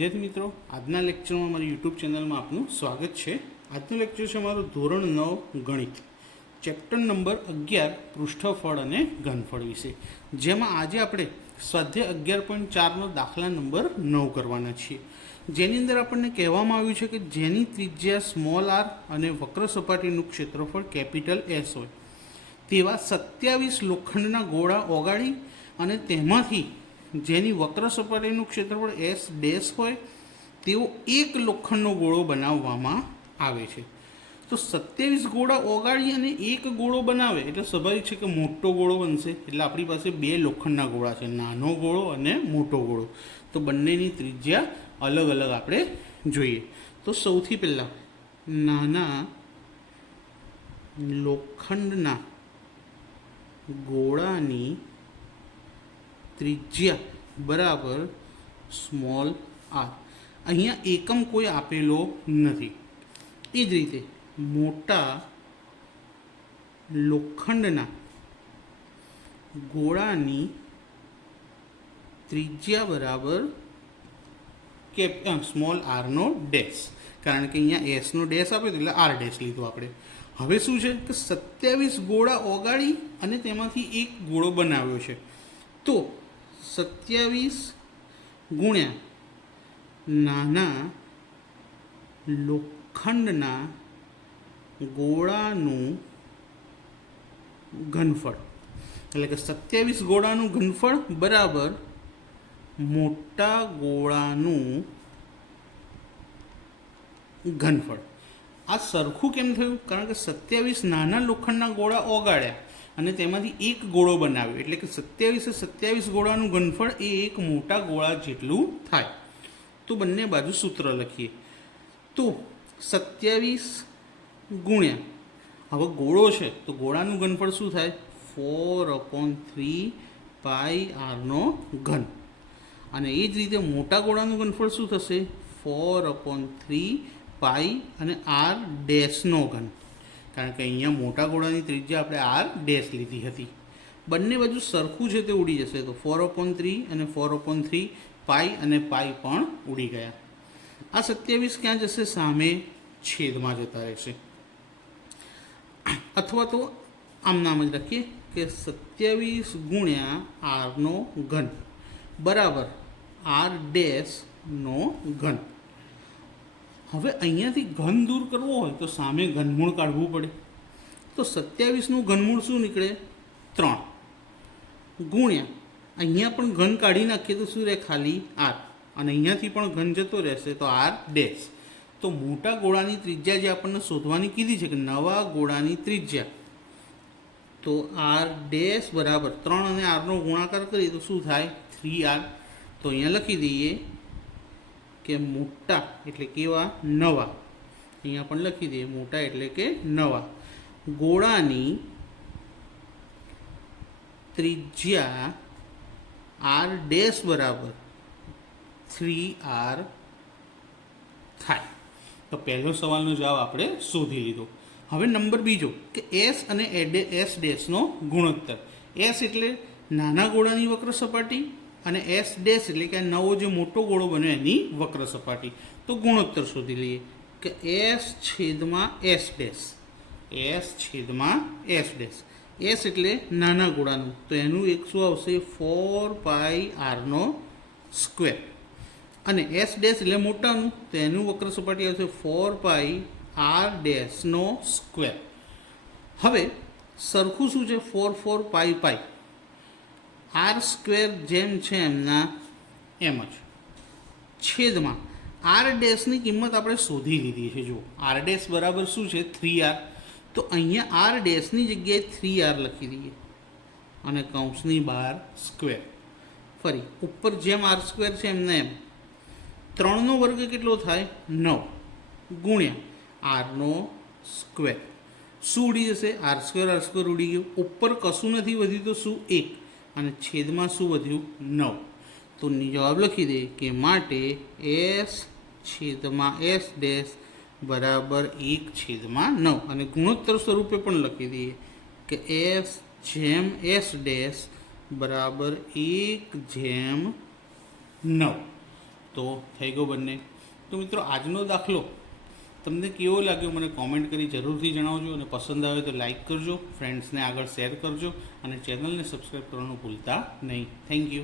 વિદ્યાર્થી મિત્રો, આજના લેક્ચરમાં અમારી યુટ્યુબ ચેનલમાં આપનું સ્વાગત છે। આજનું લેક્ચર છે અમારું ધોરણ 9 ગણિત, ચેપ્ટર નંબર 11 પૃષ્ઠફળ અને ઘનફળ વિશે, જેમાં આજે આપણે સ્વાધ્યાય 11.4નો દાખલા નંબર 9 કરવાના છીએ, જેની અંદર આપણને કહેવામાં આવ્યું છે કે જેની ત્રિજ્યા સ્મોલ આર અને વક્ર સપાટીનું ક્ષેત્રફળ કેપિટલ એસ હોય તેવા 27 લોખંડના ગોળા ઓગાળી અને તેમાંથી જેની વક્ર સપાટીનું ક્ષેત્રફળ એસ ડેશ હોય તેવો એક લોખંડનો ગોળો બનાવવામાં આવે છે। તો 27 ગોળા ઓગાળી અને એક ગોળો બનાવે એટલે સ્વાભાવિક છે કે મોટો ગોળો બનશે। એટલે આપણી પાસે બે લોખંડના ગોળા છે, નાનો ગોળો અને મોટો ગોળો। તો બંનેની ત્રિજ્યા અલગ અલગ આપણે જોઈએ। તો સૌથી પહેલાં નાના લોખંડના ગોળાની ત્રિજ્યા બરાબર સ્મોલ આર। અહીંયા એકમ કોઈ આપેલો નથી। એ જ રીતે મોટા લોખંડના ગોળાની ત્રિજ્યા બરાબર સ્મોલ આરનો ડેશ, કારણ કે અહીંયા એસનો ડેશ આપ્યો એટલે આર ડેશ લીધો આપણે। હવે શું છે કે 27 ગોળા ઓગાળી અને તેમાંથી એક ગોળો બનાવ્યો છે, તો 27 ગુણ્યા નાના લોખંડના ગોળાનું ઘનફળ, એટલે કે 27 ગોળાનું ઘનફળ બરાબર મોટા ગોળાનું ઘનફળ। આ સરખું કેમ થયું? કારણ કે 27 નાના લોખંડના ગોળા ઓગાળ્યા અને તેમાંથી એક ગોળો બનાવ્યો, એટલે કે 27 ગોળાનું ઘનફળ એ એક મોટા ગોળા જેટલું થાય। તો બંને બાજુ સૂત્ર લખીએ। તો 27 ગુણ્યા, હવે ગોળો છે તો ગોળાનું ઘનફળ શું થાય? 4/3 પાઈ આરનો ઘન। અને એ જ રીતે મોટા ગોળાનું ઘનફળ શું થશે? 4/3 પાઈ અને આર ડેશનો ઘન, કારણ કે અહીંયા મોટા ગોળાની ત્રિજ્યા આપણે આર ડેશ લીધી હતી। બંને બાજુ સરખું છે તે ઉડી જશે, તો 4/3 અને 4/3 પાઈ અને પાઈ પણ ઉડી ગયા। આ 27 ક્યાં જશે? સામે છેદમાં જતા રહેશે, અથવા તો આમ નામ જ લખીએ કે 27 ગુણ્યા આરનો ઘન બરાબર આર ડેશનો ઘન। હવે અહીંયાથી ઘન દૂર કરવો હોય તો સામે ઘનમૂળ કાઢવું પડે। તો 27નું ઘનમૂળ શું નીકળે? 3 ગુણ્યા અહીંયા પણ ઘન કાઢી નાખીએ તો શું રહે? ખાલી આર, અને અહીંયાથી પણ ઘન જતો રહેશે તો આર ડેશ। તો મોટા ગોળાની ત્રિજ્યા જે આપણને શોધવાની કીધી છે કે નવા ગોળાની ત્રિજ્યા, તો આર ડેશ બરાબર 3 અને આરનો ગુણાકાર કરીએ તો શું થાય? 3r। તો અહીંયા લખી દઈએ કે મોટા એટલે કેવા? નવા। અહીંયા પણ લખી દઈએ મોટા એટલે કે નવા ગોળાની ત્રિજ્યા આર ડેશ બરાબર 3r થાય। તો પહેલો સવાલનો જવાબ આપણે શોધી લીધો। હવે નંબર બીજો કે એસ અને એસ ડેશનો ગુણોત્તર। એસ એટલે નાના ગોળાની વક્ર સપાટી અને એસ ડેશ એટલે કે નવો જે મોટો ગોળો બન્યો એની વક્ર સપાટી। તો ગુણોત્તર શોધી લઈએ કે એસ છેદમાં એસ ડેશ, એસ છેદમાં એસ ડેશ। એસ એટલે નાના ગોળાનું, તો એનું એક શું આવશે? 4 પાઈ આરનો સ્ક્વેર, અને એસ ડેશ એટલે મોટાનું, તો એનું વક્ર સપાટી આવશે 4 પાઈ આર ડેશનો સ્ક્વેર। હવે સરખું શું છે? 4 4 પાઈ પાઈ આર સ્ક્વેર જેમ છે એમના એમ જ, છેદમાં આર ડેશની કિંમત આપણે શોધી લીધી છે। જો આર ડેશ બરાબર શું છે? 3r। તો અહીંયા આર ડેશની જગ્યાએ 3r લખી દઈએ અને કૌંસની બહાર સ્ક્વેર। ફરી ઉપર જેમ આર સ્ક્વેર છે એમને એમ 3નો વર્ગ કેટલો થાય? 9 ગુણ્યા આરનો સ્ક્વેર। શું ઉડી જશે? આર સ્ક્વેર ઉડી ગયો। ઉપર કશું નથી વધ્યું તો શું? 1, અને છેદમાં શું વધ્યું? 9। તો જવાબ લખી દઈએ કે માટે એસ છેદમાં એસ ડેશ બરાબર 1/9, અને ગુણોત્તર સ્વરૂપે પણ લખી દઈએ કે એસ જેમ એસ ડેશ બરાબર 1/9। તો થઈ ગયો બંને. તો મિત્રો આજનો દાખલો તમને કેવો લાગ્યો મને કોમેન્ટ કરી જરૂરથી જણાવજો, અને પસંદ આવે તો લાઈક કરજો, ફ્રેન્ડ્સને આગળ શેર કરજો, અને ચેનલને સબસ્ક્રાઈબ કરવાનું ભૂલતા નહીં. Thank you.